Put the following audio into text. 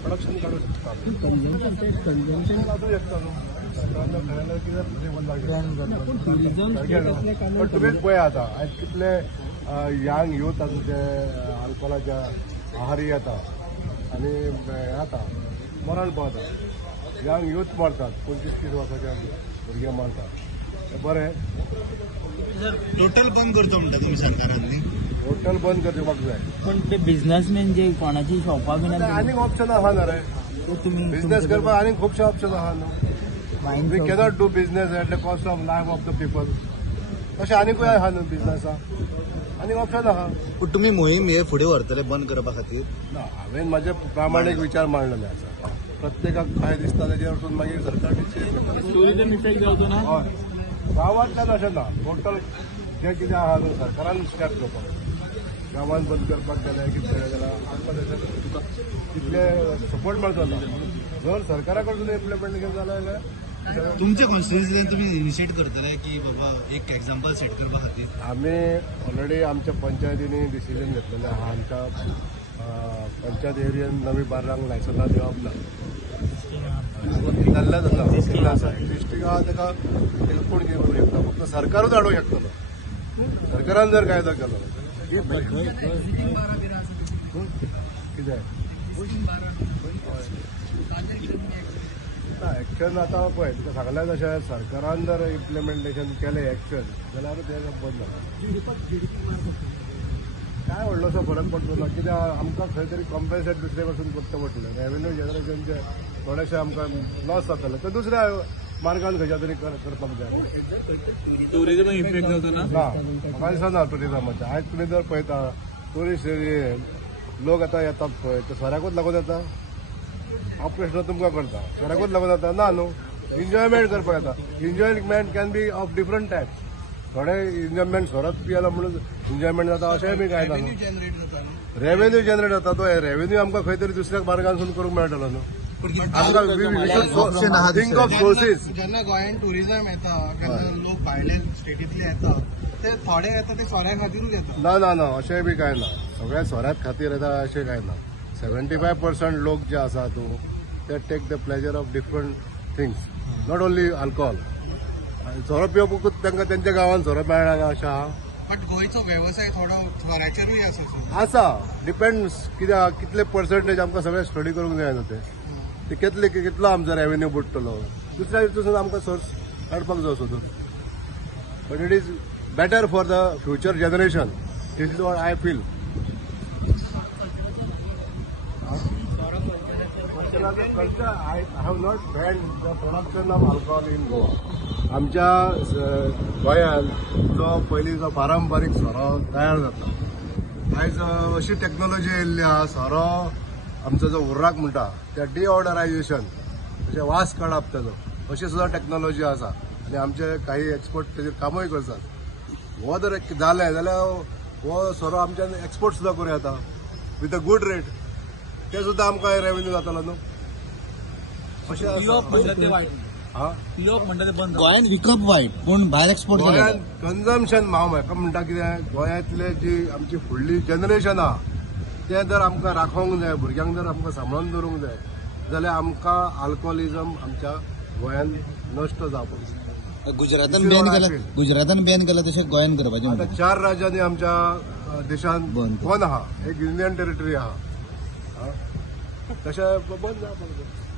production काढू शकता consumption काढू शकता सरकारनं खायला किती पण तुम्ही पळया आता आज कितले यंग यूथ आता ते अल्कोहोलाच्या आहारी येता आणि आता मरण पावता यंग यूथ मरतात 25-30 वर्साच्या भुरगे मरतात बरें टोटल बंद करतो म्हणटा तुम्ही सरकारांनी होटल बंद करपाक जाय पण ते बिझनेसमॅन जे कोणाची शॉपां बी आनीक ऑप्शन आहा ना रे बिझनेस करपाक आनीक खुबशे ऑप्शन आहा न्हू we cannot do business at the cost of life of the people तशें आनीकूय आहा न्हू बिझनेसा आनीक ऑप्शन आहा पण तुम्ही मोहीम हे फुडें व्हरतले बंद करपा खातीर ना हांवें म्हाजे प्रामाणीक विचार मांडलेले आसा प्रत्येकाक काय दिसता तेजेर वचून मागीर सरकार डिसिजन टुरिझम इफेक्ट जावचो ना हय गांवांतल्यान अशें ना टोटल जें कितें आहा न्हू सरकारान स्टेप घेवपाक गांवांत बंद करपाक गेले कितें जाल्यार आमकां तशें तुका तितले सपोर्ट मेळचो ना जर सरकारा कडसून इम्प्लिमेंट केलें जाल्यार तुमच्या कॉन्स्टिट्युएन्सींतल्यान तुमी इनिशिएट करतले की बाबा एक एग्जाम्पल सेट करपा खातीर आमी ऑलरेडी आमच्या पंचायतींनी डिसिजन घेतलेलें आहा आमच्या पंचायत एरियेन नवी बार्रांक लायसन्सां दिवप ना जाल्लेच आसा डिस्ट्रिक्ट आहा ताका कोण कितें करूं शकता फक्त सरकारूच हाडूंक शकतलो सरकारान जर कायदो केलो कितें एक्शन आतां पळय तुका सांगलें तशें सरकारान जर इम्प्लिमेंटेशन केलें एक्शन जाल्यार तें बंद जाता काय व्हडलोसो फरक पडटलो ना कित्याक आमकां खंय तरी कॉम्पेन्सेट दुसरे कडसून करचें पडटलें रेव्हेन्यू जनरेशनचे थोडेशें आमकां लॉस जातले ते दुसऱ्या मार्गान खंयच्या तरी करपाक जाय टुरिझम इफेक्ट जावचो ना म्हाका दिसना टुरिझमाचें आयज तुमी जर पळयता ट्युरिस्ट एरियेन लोक आतां येतात पळय ते सोऱ्याकूच लागून येता हांव प्रश्न तुमकां करता सोऱ्याकूच लागून येता ना न्हू एन्जॉयमेंट करपाक येता enjoyment can be of different types थोडे एन्जॉयमेंट सोरत पियेला म्हणून एन्जॉयमेंट जाता अशेंय बी कांय ना रेव्हेन्यू जनरेट जाता तो रेव्हेन्यू आमकां खंय तरी दुसऱ्या मार्गानसून करूंक मेळटलो न्हू थिंक ऑफ सोर्सीस जेन्ना गोंयांत टुरिझम येता केन्ना लोक भायले स्टेटींतले येता ते थोडे येता ते सोऱ्या खातीरूच येता ना ना ना अशेंय बी कांय ना सगळ्या सोऱ्यात खातीर येता अशें कांय ना 75% लोक जे आसा तूं ते take the pleasure of different things not only alcohol सोरो पिवपूच तांकां तेंच्या गांवांत सोरो मेळना ना अशें आहा बट गोंयचो वेवसाय थोडो सोऱ्याचेरूय आसा डिपेंड्स कित्याक कितले पर्संटेज आमकां सगळें स्टडी करूंक जाय न्हू ते कितलो आमचो रेव्हेन्यू बुडटलो दुसऱ्या हितून आमकां सोर्स काडपाक जाय सोदून but it is better for the future generation this is what I feel culture I have not band the production of alcohol in Goa आमच्या गोंयांत जो पयलींचो पारंपारीक सोरो तयार जाता आयज अशी टॅक्नॉलॉजी येयल्ली आहा सोरो आमचो जो उर्राक म्हणटा त्या डिऑर्डरायझेशन म्हणजे वास काडप तेजो अशी सुद्दां टॅक्नॉलॉजी आसा आनी आमचे काही एक्सपर्ट तेजेर कामूय करतात हो जर जालें जाल्यार हो सोरो आमच्यान एक्सपोर्ट सुद्दां करूं येता विथ अ गूड रेट ते सुद्दां आमकां रेव्हेन्यू जातलो न्हू अशें लोक म्हणटा ते बंद गोंयांत विकप वायट पूण भायर एक्सपोर्ट गोंयांत कन्झम्पशन म्हाका म्हणटा कितें गोंयांतले जी आमची फुडली जनरेशन आहा ते जर आमकां राखोवंक जाय भुरग्यांक जर आमकां सांबाळून दवरूंक जाय जाल्यार आमकां अल्कोहोलिजम आमच्या गोंयांत नश्ट जावपाक गुजरातान बॅन केला तशें गोंयांत करपाचें आता 4 राज्यांनी आमच्या देशांत बंद आहा एक युनियन टेरिटरी आहा तशें बंद जावपाक जाय